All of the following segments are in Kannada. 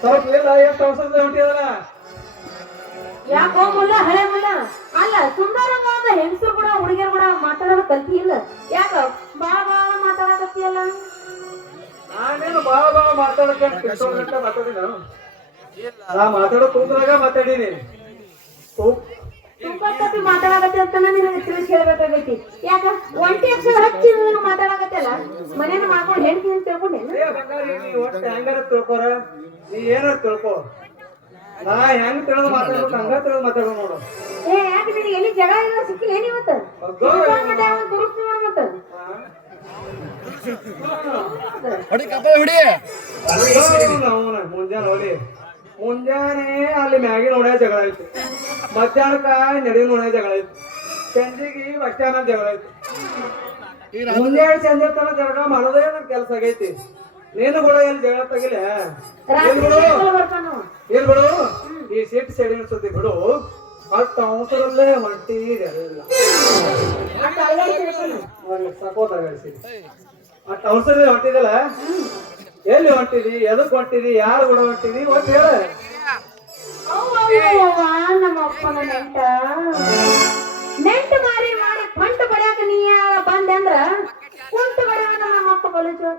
ಸ್ವಲ್ಪ ಇಲ್ಲ ಎಷ್ಟು ಔಷಧ ಹೊಂಟಿದಲ್ಲ ಯಾಕೋ ಮುಲ್ಲ ಹಳೆ ಮುಲ್ಲ ಅಲ್ಲ ಸುಂದರವಾದ ಹೆಂಗಸರು ಕೂಡ ಹುಡುಗಿಯರು ಕೂಡ ಮಾತಾಡೋದು ಕಲ್ತಿ ಇಲ್ಲ ಯಾಕ ಬಾಳ ಬಾಳ ಮಾತಾಡಕತ್ತಿಯಲ್ಲ ನಾನೇನು ಬಾಳ ಮಾತಾಡಕ್ಕೆ ಮಾತಾಡಿನ ನಾ ಮಾತಾಡೋ ಕೂತ್ರಾಗ ಮಾತಾಡೀನಿ ತುಂಬಾ ತಪ್ಪಿ ಮಾತಾಡಕತ್ತಿ ಅಂತ ನಿನಗೆ ತಿಳಿಸಿ ಹೇಳ್ಬೇಕಾಗೈತಿ ಯಾಕ ಒಂಟಿ ಅಕ್ಷರ ಹಚ್ಚಿ ಮಾತಾಡಕತ್ತಲ್ಲ ಮನೇನ ಮಾಡ್ಕೊಂಡು ಹೆಂಡತಿ ಅಂತ ತಿಳ್ಕೊಂಡೇನು ಹೆಂಗಾರ ತಿಳ್ಕೊರ ನೀ ಏನಾರ ತಿಳ್ಕೊ ನಾ ಹೆಂಗ್ ತಿಳಿದು ಮಾತಾಡ್ಬೇಕು ಹಂಗ ತಿಳಿದು ಮಾತಾಡೋ ನೋಡು ಏ ಯಾಕೆ ನಿನಗೆ ಎಲ್ಲಿ ಜಗಳ ಇಲ್ಲ ಸಿಕ್ಕಿಲ್ಲ ಏನ್ ಇವತ್ತು ದುರುಸ್ತಿ ಮಾಡ ಮತ್ತ ಮುಂಜಾನೆ ಅಲ್ಲಿ ಮ್ಯಾಗಿನ ನೋಡ್ಯ ಜಗಳ ಆಯ್ತು ಮಧ್ಯಾಹ್ನಕ್ಕ ನಡಿ ನೋಡ್ಯ ಜಗಳ ಆಯ್ತು ಸಂಜೆಗೆ ಮಧ್ಯಾಹ್ನ ಜಗಳ ಆಯ್ತು ಮುಂಜಾನೆ ಸಂಜೆ ತನ ಜಗಳ ಮಾಡೋದೇ ನನ್ ಕೆಲಸ ಆಗೈತಿ ನೀನು ಕೂಡ ಏನ್ ಜಗಳ ತಗಿಲ್ಲ ಏನ್ ಬಿಡು ಈ ಸೀಟ್ ಸೆಡಿನ ಸುದ್ದಿ ಬಿಡು ಅಷ್ಟು ಅವಸರಲ್ಲೇ ಹೊಂಟಿಲ್ಲ ಸಪೋತಾಗಿಸಿ ಅಷ್ಟು ಅವಸರಲ್ಲೇ ಹೊಂಟಿದಲ್ಲ ಎಲ್ಲಿ ಹೊಂಟಿದಿ ಎದಕ್ ಹೊಂಟಿದಿ ಯಾರು ಕೂಡ ಹೊಂಟಿದಿ ಒಟ್ಟು ಹೇಳ ನಮ್ಮ ಅಪ್ಪನ ನೆಂಟ ಮಾರಿ ಮಾಡಿ ಪಂಟ ಬಡ್ಯಾಕ ನೀ ಬಂದೆ ಅಂದ್ರ ಕುಂಟ ಬಡ್ಯಾಕ ನಮ್ಮ ಅಪ್ಪ ಕಲಿಸು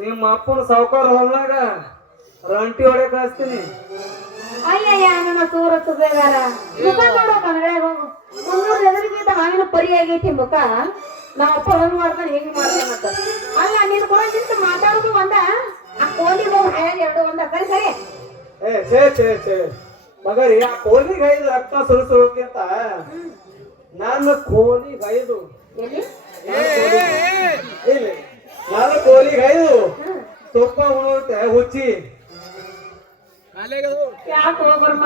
ನಿಮ್ಮ ಅಪ್ಪನ ಸಾವುಕಾರ ಹೊಲ್ನಾಗ ರಂಟಿ ಹೊಡೆ ಕಳಿಸ್ತೀನಿ ಅಯ್ಯಯ್ಯ ನನ್ನ ಸೂರತ್ತು ಬೇಗಾರ ಮುಖ ನೋಡೋ ಕನ್ನಡ ಹೋಗು ಮುನ್ನೂರು ಎದುರಿಗಿಂತ ಹಾವಿನ ಪರಿ ಆಗೈತಿ ಮುಖ ನಮ್ಮ ಅಪ್ಪ ಹಂಗ್ ಮಾಡ್ತಾನೆ ಹೆಂಗ್ ಮಾಡ್ತಾನೆ ಅಂತ ಅಲ್ಲ ನೀನು ಕೂಡ ನಿಂತು ಮಾತಾಡೋದು ಒಂದ ಆ ಕೋಲಿ ಹೋಗಿ ಹಾಯಾಗಿ ಎರಡು ಒಂದ ಸರಿ ಸರಿ ಛೇ ಮಗರಿ ಆ ಕೋಲಿಗೆ ಐದು ರಕ್ತ ಸುರಿಸೋಕ್ಕಿಂತ ನನ್ನ ಕೋಲಿಗೆ ಐದು ಇಲ್ಲ ನನ್ನ ಕೋಲಿಗೆ ಐದು ತುಪ್ಪ ಉಣುತ್ತೆ ಹುಚ್ಚಿ ಯಾಕೆ ಹೋಗ್ಬರ್ಮ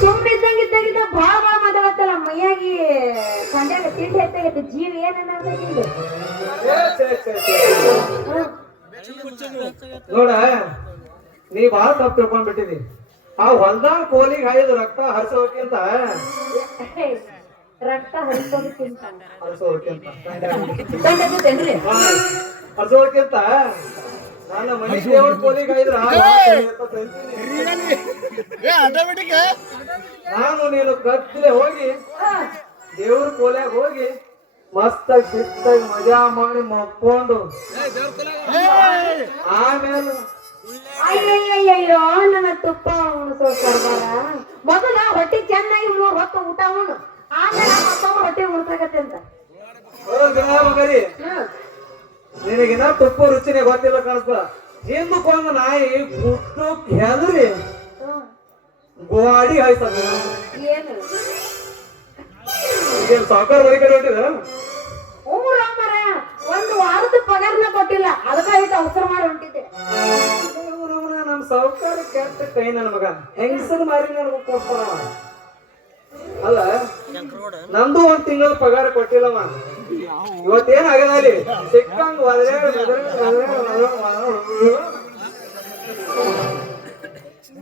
ಸುಮ್ಮನಿದ್ದಂಗಿದ್ದಂಗಿದ್ದ ಭಾಳ ಮಾತಾಡತ್ತಲ್ಲ ಮೈಯಾಗಿ ಕಂಡ್ಯಾಗ ತಿಂಡಿ ಹೆಚ್ಚಾಗೈತೆ ಜೀವ ಏನನ್ನ ನೋಡ ನೀ ಬಾಳ ತಪ್ಪು ತಿಳ್ಕೊಂಡ್ಬಿಟ್ಟಿದಿ ಆ ಹೊಲ್ದಾನ ಕೋಲಿಗೆ ಐದು ರಕ್ತ ಹರಿಸೋಕ್ಕಿಂತ ರಕ್ತ ಹರಿಸೋದಕ್ಕಿಂತ ಹರಿಸೋಕ್ಕಿಂತ ನನ್ನ ಮನೆ ದೇವ್ರ ಕೋಲಿಗೆ ಐದ್ರ ನಾನು ನೀನು ಕತ್ತಲೆ ಹೋಗಿ ದೇವ್ರ ಕೋಲ್ಯಾಗ ಹೋಗಿ ಮಸ್ತಾಗಿ ಶಿಸ್ತಾಗಿ ಮಜಾ ಮಾಡಿ ಮಕ್ಕೊಂಡು ಆಮೇಲೆ ಅಯ್ಯಯ್ಯಯ್ಯೋ ನನ್ನ ತುಪ್ಪ ಉಣಿಸೋ ಸರ್ದಾರ ಮೊದಲ ಹೊಟ್ಟೆ ಚೆನ್ನಾಗಿ 3 ಹೊತ್ತು ಊಟ ಉಣ್ಣು ಆಮೇಲೆ ಮತ್ತೊಬ್ಬ ಹೊಟ್ಟೆ ಉಣ್ಸಕತ್ತೆ ಅಂತ ಮಗರಿ ನಿನಗಿನ ತುಪ್ಪ ರುಚಿನೇ ಗೊತ್ತಿಲ್ಲ ಕಾಣಿಸ್ತ ಹಿಂದಕ್ಕೊಂದು ನಾಯಿ ಗುಟ್ಟು ಹೆದರಿ ಗೋವಾಡಿ ಹಾಯ್ಸ ಏನು ಸಾವುಕಾರ ಮನೆ ಕಡೆ ಹೊಂಟಿದ ಒಂದು ವಾರದ ಪಗಾರನ ಕೊಟ್ಟಿಲ್ಲ ಅದಕ್ಕ ಐತೆ ಅವಸರ ಮಾಡಿ ಹೊಂಟಿದ್ದೆ ನಮ್ ಸಾವುಕಾರ ಕೆಟ್ಟ ಕೈ ನನ್ನ ಮಗ ಹೆಂಗಸರ್ ಮಾರಿ ನನಗ ಕೊಡ್ತಾನ ಅಲ್ಲ ನಂದು 1 ತಿಂಗಳ ಪಗಾರ ಕೊಟ್ಟಿಲ್ಲವ ಇವತ್ತೇನ್ ಆಗ್ಯದ ಅಲ್ಲಿ ಸಿಕ್ಕಂಗ್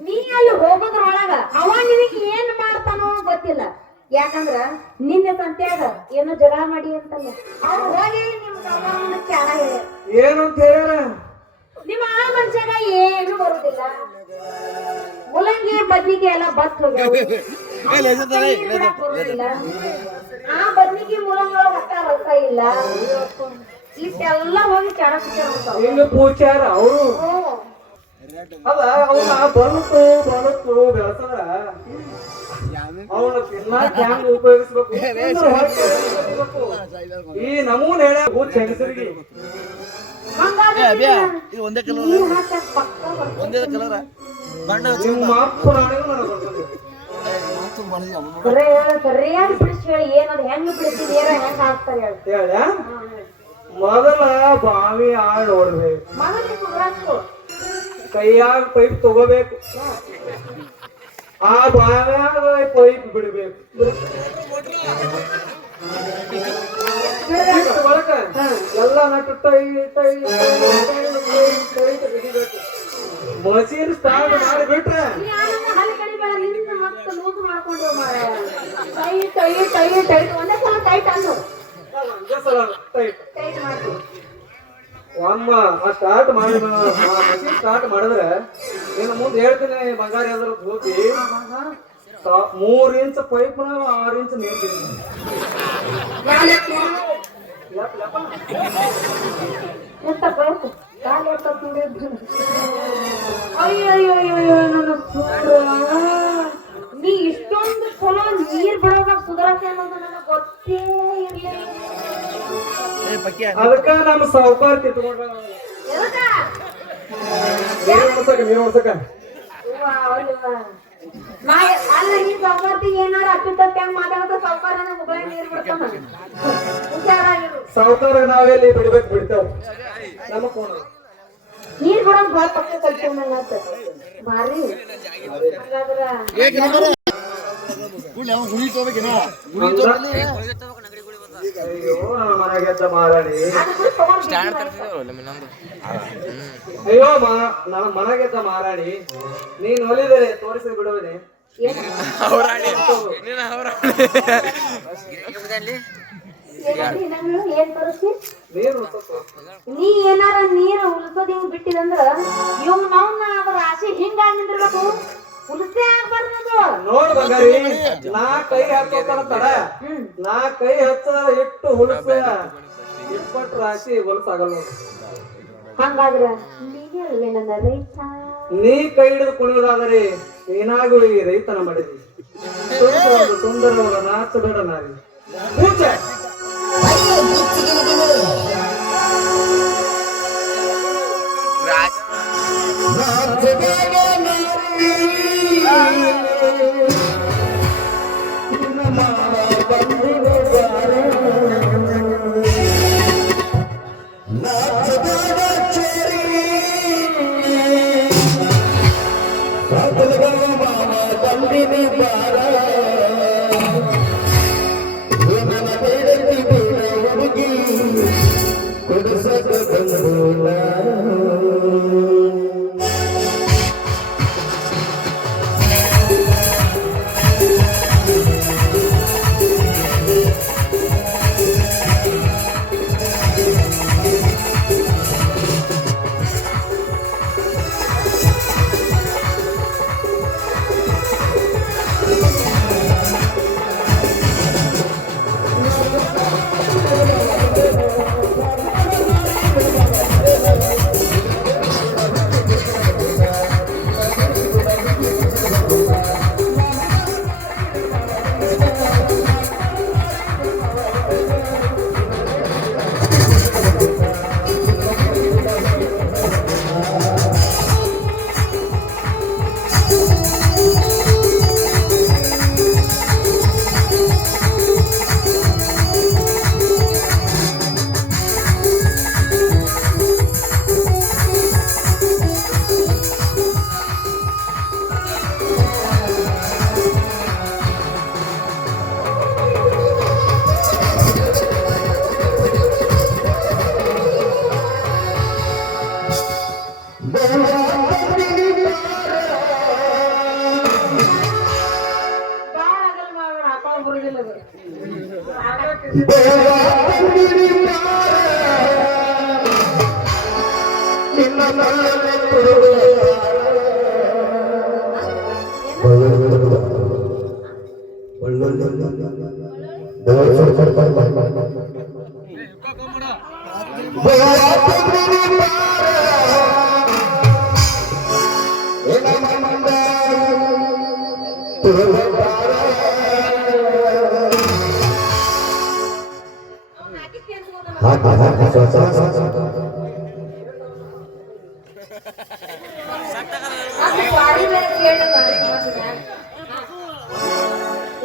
ನೀ ಅಲ್ಲಿ ಹೋಗೋದ್ರೊಳಗ ಅವ ನಿನಗೆ ಏನ್ ಮಾಡ್ತಾನೋ ಗೊತ್ತಿಲ್ಲ ಯಾಕಂದ್ರ ನಿನ್ನೆ ಸಂತ್ಯಾಗ ಏನೋ ಜಗಳ ಮಾಡಿ ಅಂತಲ್ಲ ಅವ್ರು ಹೋಗಿ ನಿಮ್ ಚಾಳ ಹೇಳ ಏನಂತ ಹೇಳ್ಯಾರ ನಿಮ್ಮ ಆ ಮನುಷ್ಯಾಗ ಏನು ಬರುದಿಲ್ಲ ಮುಲಂಗಿ ಬದ್ನಿಗೆ ಎಲ್ಲ ಬತ್ ಹೋಗ್ಯಾವ ಆ ಬದ್ನಿಗೆ ಮುಲಂಗಿ ಹೊಟ್ಟ ರಸ ಇಲ್ಲ ಇಷ್ಟೆಲ್ಲ ಹೋಗಿ ಚಾಡ ಹಿಂಗ ಪೂಚಾರ ಅವರು ಅಲ್ಲ ಅವನ ಬರುತ್ತು ಬೆಳೆಸಂದ್ರ ಅವನ ತಿನ್ನಾಕ ಹ್ಯಾಂಗ ಉಪಯೋಗಿಸ್ಬೇಕು ಈ ನಮೂನ್ ಹೇಳ ಹೆಂಗಸರಿಗೆ ನಿಮ್ಮ ಅಪ್ಪನ ಸರಿಯಾಗಿ ಬಿಡಿಸಿ ಹೇಳಿ ಏನದು ಹೆಂಗ್ ಬಿಡಿಸಿ ನೀರ ಹೆಂಗ್ ಹಾಕ್ತಾರೆ ಹೇಳ ಮೊದಲ ಬಾವಿ ಆಳ್ ನೋಡ್ಬೇಕು ಕೈಯಾಗ ಪೈಪ್ ತಗೋಬೇಕು ಆ ಬಾವ್ಯಾಗ ಪೈಪ್ ಬಿಡ್ಬೇಕು ಒಳಕ ಎಲ್ಲ ನಟ್ಟು ಮಸೀನ್ ಸ್ಟಾರ್ಟ್ ಮಾಡಿಬಿಟ್ರೆ ಒಮ್ಮ ಅಷ್ಟ ಸ್ಟಾರ್ಟ್ ಮಾಡಿ ಮಷೀನ್ ಸ್ಟಾರ್ಟ್ ಮಾಡಿದ್ರೆ ನೀನು ಮುಂದೆ ಹೇಳ್ತೀನಿ ಬಂಗಾರ ಯಾವ್ದಾರು ಹೋಗಿ 3 ಇಂಚ್ ಪೈಪ್ನ 6 ಇಂಚ್ ನೀರು ಎಂತ ಬೇಕು ಕಾಲು ಎತ್ತಕ್ಕೆ ಅಯ್ಯೋ ನನ್ನ ನೀ ಇಷ್ಟೊಂದು ಚಲೋ ನೀರ್ ಬಿಡೋದಾಗ ಸುಧಾರಕ್ಕೆ ಅನ್ನೋದು ನನಗೆ ಗೊತ್ತೇ ಇರ್ಲಿಲ್ಲ. ಅದಕ್ಕ ನಮ್ಮ ಸಾವುಕಾರ ತಿಳ್ಕೊಂಡ ಎದಕ್ಕ? ನೀರು ಉಳ್ಸಕ ಅಲ್ಲ ನೀನ್ ಸಾವುಕಾರ್ತಿ ಏನಾರ ಅಪ್ಪಿತಪ್ಪಿ ಹಂಗ ಮಾತಾಡೋದು ಸಾವುಕಾರ ಮೊಬೈಲ್ ನೀರ್ ಬಿಡ್ತಾನ. ಹುಷಾರಾಗಿರು. ಸಾವುಕಾರ ನಾವೆಲ್ಲಿ ಬಿಡ್ಬೇಕು ಬಿಡ್ತೇವ್ ನಮ್ಮ ಫೋನ್ ನೀರ್ ಬಿಡೋದ್ ಬಾಳ ಪಕ್ಕ ಕಲ್ತೇವ್ ನಂಗಾತ ಭಾರಿ. ಹಾಗಾದ್ರ ಅಯ್ಯೋ ನನ್ನ ಮನೆಗೆದ್ದ ಮಾರಾಣಿ ಅಯ್ಯೋ ನನ್ನ ಮನೆಗೆದ್ದ ಮಾರಾಣಿ ನೀನ್ ಒಲಿದರೆ ತೋರಿಸಿ ಬಿಡುವನೆ ನೀ ಏನಾರ ನೀರ್ ಉಳ್ಸೋದ್ ಹಿಂಗ್ ಬಿಟ್ಟಿದಂದ್ರ ಇವ್ ನಾವ್ ಅದ್ರ ಆಸೆ ಹಿಂಗಾಗಿ ನಿಂದಿರ್ಬೇಕು. ಉಳಿಸೇ ಆಗ್ಬಾರ್ದು. ನೋಡ್ ಬಂಗಾರಿ ನಾ ಕೈ ಹಚ್ಚೋತಾರ ತಡ ನಾ ಕೈ ಹಚ್ಚ ಇಟ್ಟು ಹುಲ್ಸ ಇಪ್ಪತ್ತು ರಾಶಿ ಹೊಲಸಾಗಲ್ಲ. ಹಂಗಾದ್ರ ನೀನೇನಂದ ರೈತ ನೀ ಕೈ ಹಿಡಿದು ಕುಣಿಯೋದಾದರೆ ಏನಾಗೂ ಈ ರೈತನ ಮಾಡಿದ್ವಿ ಸುಂದರವಾದ ನಾಚ ಬೇಡ ನಾರಿ ಪೂಜೆ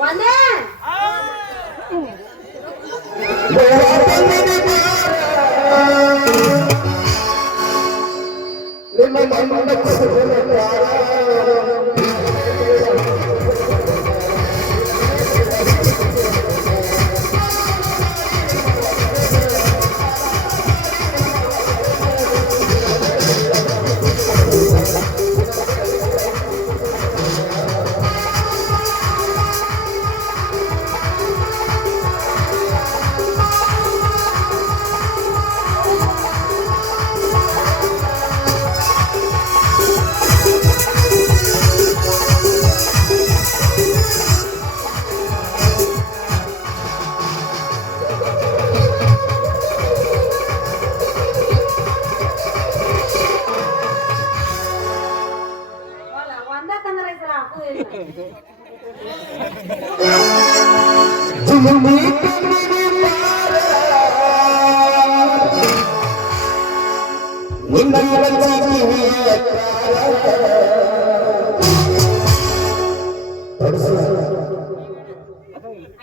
ಒಂದೇ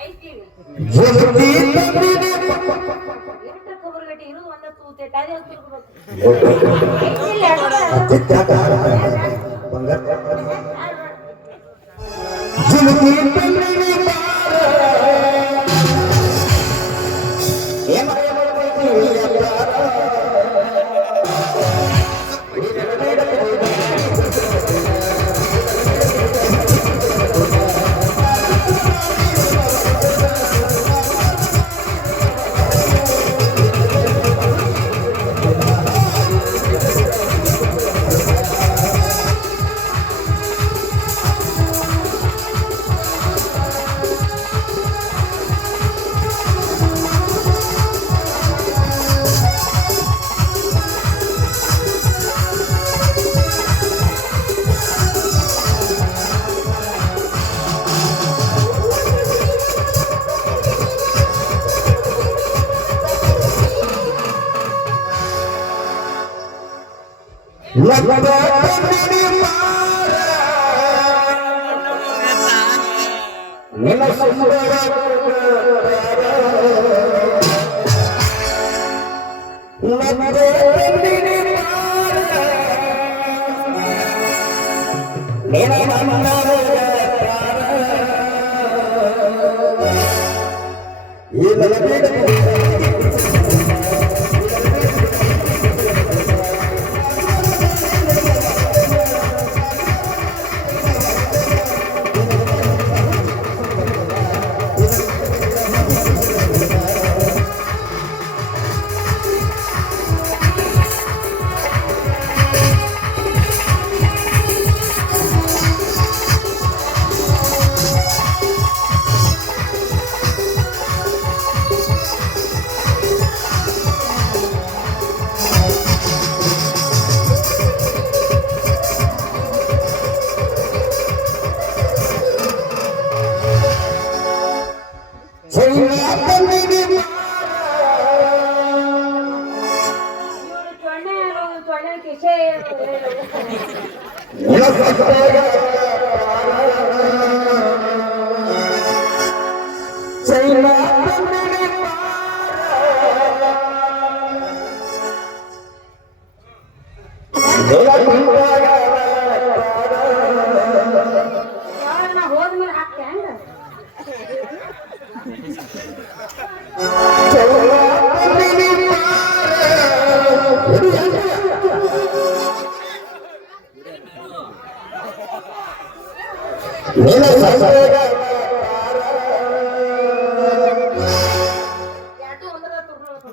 ಐತಿ ಜಗತಿ ಎಷ್ಟು ಕೊಬ್ಬರಿಗಟ್ಟಿ ಇರೋದು ಒಂದ ತೂತೆ ತಾನೇ ಹೋಗ್ತಿರ್ಬೇಕು ಚೊಣ್ಣೆ ಕಿಸೆ ಹೋದ್ಮೇಲೆ ಹಾಕ್ತೆ ಹಂಗ ಯಾಟು ಒಂದರ ತುರ್ಕೊಂಡು